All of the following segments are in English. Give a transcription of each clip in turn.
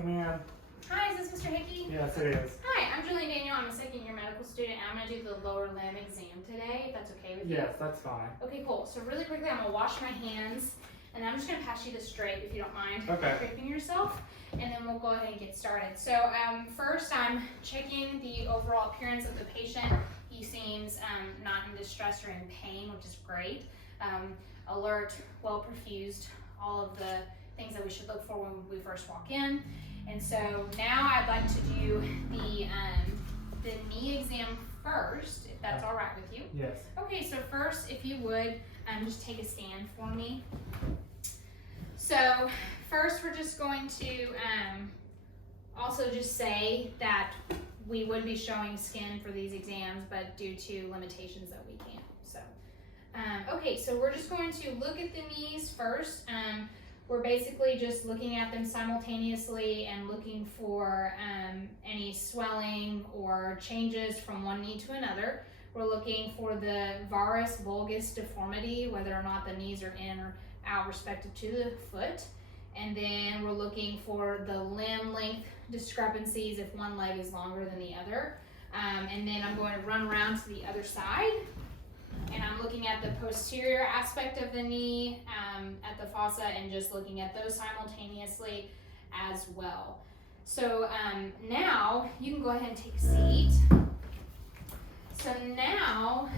Come in. Hi, is this Mr. Hickey? Yes, it is. Hi, I'm Julie Daniel. I'm a second-year medical student. I'm going to do the lower limb exam today, if that's okay with you. Yes, that's fine. Okay, cool. So really quickly, I'm going to wash my hands, and I'm just going to pass you this drape, if you don't mind draping yourself, and then we'll go ahead and get started. So first, I'm checking the overall appearance of the patient. He seems not in distress or in pain, which is great. Alert, well perfused, all of the things that we should look for when we first walk in. And so now I'd like to do the knee exam first, if that's all right with you. Yes. Okay, so first, if you would, just take a stand for me. So first, we're just going to also just say that we would be showing skin for these exams, but due to limitations that we can't. So, okay, so we're just going to look at the knees first. We're basically just looking at them simultaneously and looking for any swelling or changes from one knee to another. We're looking for the varus vulgus deformity, whether or not the knees are in or out respective to the foot. And then we're looking for the limb length discrepancies if one leg is longer than the other. And then I'm going to run around to the other side. And I'm looking at the posterior aspect of the knee, at the fossa, and just looking at those simultaneously as well. So now you can go ahead and take a seat. So now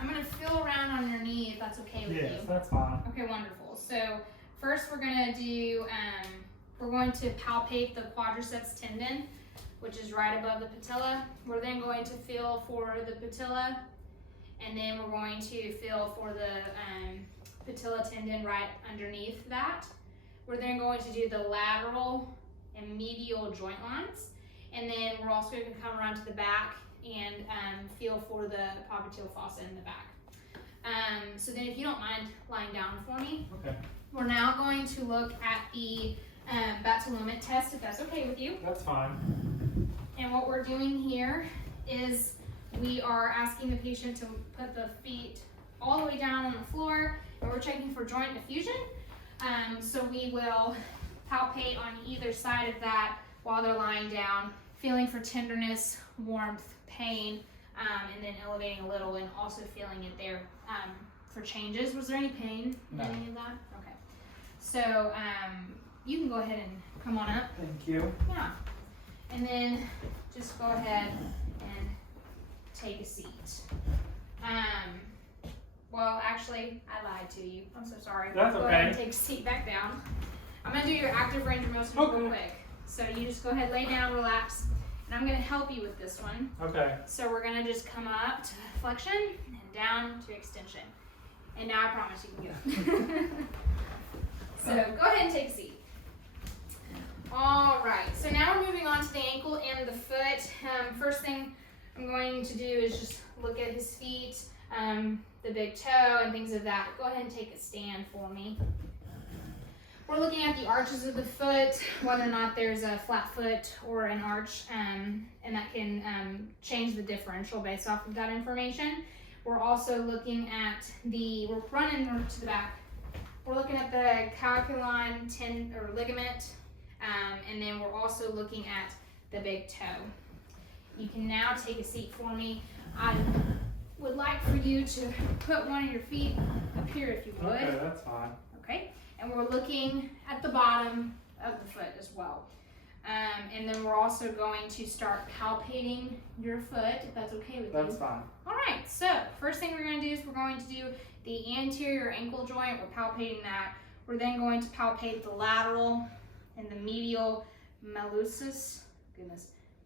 I'm going to feel around on your knee if that's okay with you. Yes, that's fine. Okay, wonderful. So first we're going to do, we're going to palpate the quadriceps tendon, which is right above the patella. We're then going to feel for the patella. And then we're going to feel for the patella tendon right underneath that. We're then going to do the lateral and medial joint lines. And then we're also going to come around to the back and feel for the popliteal fossa in the back. So then if you don't mind lying down for me. Okay. We're now going to look at the Batelomet test, if that's okay with you. That's fine. And what we're doing here is we are asking the patient to put the feet all the way down on the floor, and we're checking for joint effusion. So we will palpate on either side of that while they're lying down, feeling for tenderness, warmth, pain, and then elevating a little and also feeling it there for changes. Was there any pain in any of that? Okay. So you can go ahead and come on up. Thank you. Yeah. And then just go ahead and take a seat. Well, actually, I lied to you. I'm so sorry. That's Go okay. ahead and take a seat back down. I'm going to do your active range of motion real quick. So you just go ahead, lay down, relax, and I'm going to help you with this one. Okay. So we're going to just come up to flexion and down to extension. And now I promise you can get up. So go ahead and take a seat. All right. So now we're moving on to the ankle and the foot. First thing I'm going to do is just look at his feet, the big toe and things of that. Go ahead and take a stand for me. We're looking at the arches of the foot, whether or not there's a flat foot or an arch, and that can change the differential based off of that information. We're also looking at we're running to the back. We're looking at the calculon ligament, and then we're also looking at the big toe. You can now take a seat for me. I would like for you to put one of your feet up here if you would. Okay, that's fine. Okay, and we're looking at the bottom of the foot as well. And then we're also going to start palpating your foot, if that's okay with you. That's fine. All right, so first thing we're going to do is we're going to do the anterior ankle joint. We're palpating that. We're then going to palpate the lateral and the medial malleosus.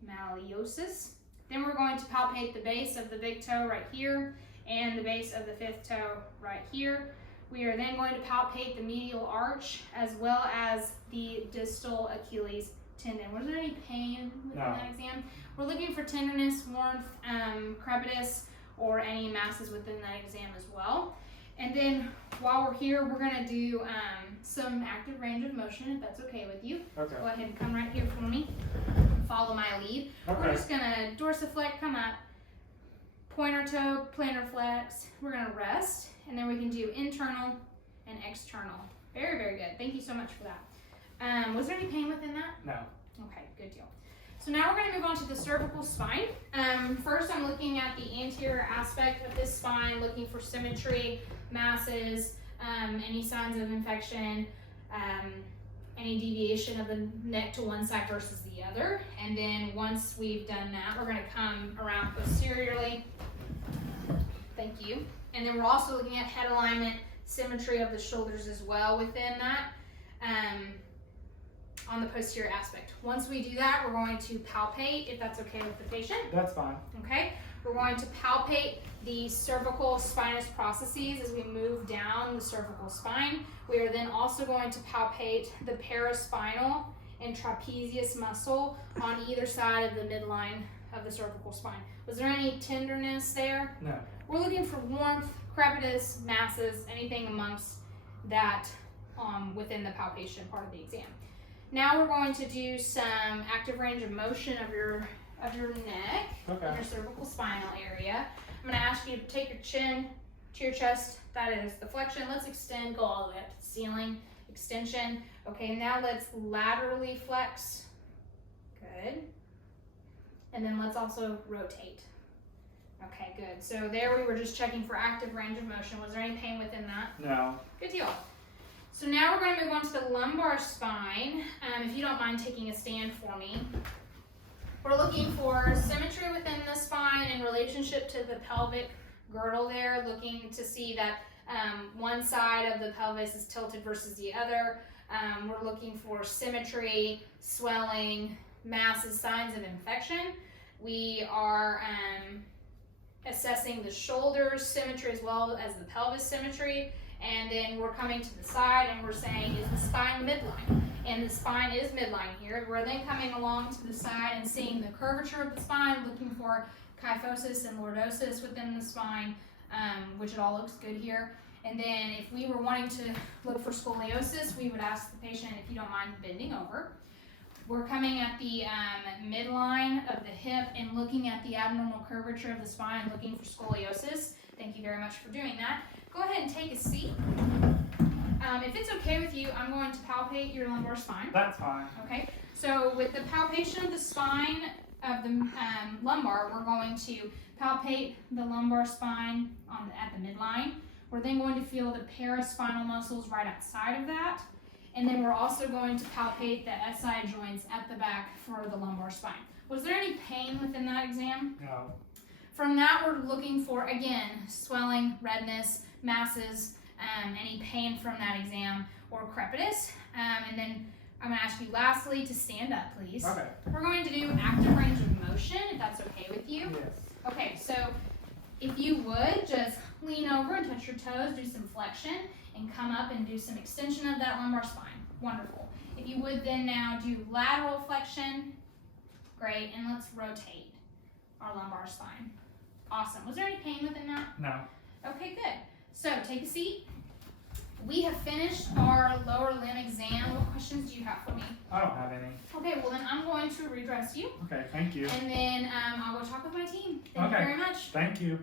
Malleosus. Then we're going to palpate the base of the big toe right here and the base of the fifth toe right here. We are then going to palpate the medial arch as well as the distal Achilles tendon. Was there any pain within that exam? We're looking for tenderness, warmth, crepitus, or any masses within that exam as well. And then while we're here, we're going to do some active range of motion, if that's okay with you. Okay. Go ahead and come right here for me. Follow my lead. Okay. We're just going to dorsiflex, come up, pointer toe, plantar flex. We're going to rest, and then we can do internal and external. Very, very good. Thank you so much for that. Was there any pain within that? No. Okay, good deal. So now we're going to move on to the cervical spine. First, I'm looking at the anterior aspect of this spine, looking for symmetry, masses, any signs of infection, any deviation of the neck to one side versus the other. And then once we've done that, we're going to come around posteriorly. Thank you. And then we're also looking at head alignment, symmetry of the shoulders as well within that. On the posterior aspect. Once we do that, we're going to palpate, if that's okay with the patient. That's fine. Okay, we're going to palpate the cervical spinous processes as we move down the cervical spine. We are then also going to palpate the paraspinal and trapezius muscle on either side of the midline of the cervical spine. Was there any tenderness there? No. We're looking for warmth, crepitus, masses, anything amongst that within the palpation part of the exam. Now we're going to do some active range of motion of your neck, Okay. and your cervical spinal area. I'm going to ask you to take your chin to your chest. That is the flexion. Let's extend, go all the way up to the ceiling. Extension. Okay, now let's laterally flex. Good. And then let's also rotate. Okay, good. So there we were just checking for active range of motion. Was there any pain within that? No. Good deal. So now we're going to move on to the lumbar spine. If you don't mind taking a stand for me. We're looking for symmetry within the spine in relationship to the pelvic girdle there, looking to see that one side of the pelvis is tilted versus the other. We're looking for symmetry, swelling, masses, signs of infection. We are assessing the shoulders symmetry as well as the pelvis symmetry. And then we're coming to the side and we're saying, is the spine midline? And the spine is midline here. We're then coming along to the side and seeing the curvature of the spine, looking for kyphosis and lordosis within the spine, which it all looks good here. And then if we were wanting to look for scoliosis, we would ask the patient if you don't mind bending over. We're coming at the midline of the hip and looking at the abnormal curvature of the spine, looking for scoliosis. Thank you very much for doing that. Go ahead and take a seat. If it's okay with you, I'm going to palpate your lumbar spine. That's fine. Okay, so with the palpation of the spine of the lumbar, we're going to palpate the lumbar spine at the midline. We're then going to feel the paraspinal muscles right outside of that. And then we're also going to palpate the SI joints at the back for the lumbar spine. Was there any pain within that exam? No. From that, we're looking for, again, swelling, redness, masses, any pain from that exam, or crepitus. And then I'm going to ask you lastly to stand up, please. Okay. We're going to do active range of motion, if that's okay with you. Yes. Okay, so if you would, just lean over and touch your toes, do some flexion, and come up and do some extension of that lumbar spine. Wonderful. If you would then now do lateral flexion. Great, and let's rotate our lumbar spine. Awesome. Was there any pain within that? No. Okay, good. So take a seat. We have finished our lower limb exam. What questions do you have for me? I don't have any. Okay, well then I'm going to redress you. Okay, thank you. And then I'll go talk with my team. Thank you Okay. very much. Thank you.